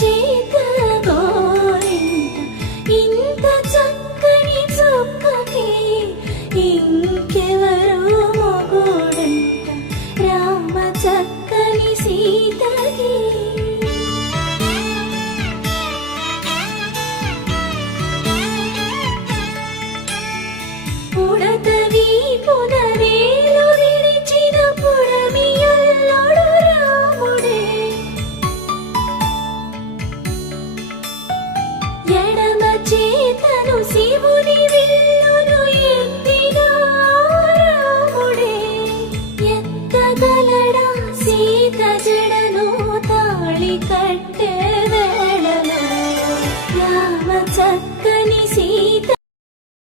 చేత గోరింట ఇంత చక్కని చుక్కకి ఇంకెవరు మొగుడంట రామ చక్కని సీతకి. ఉడత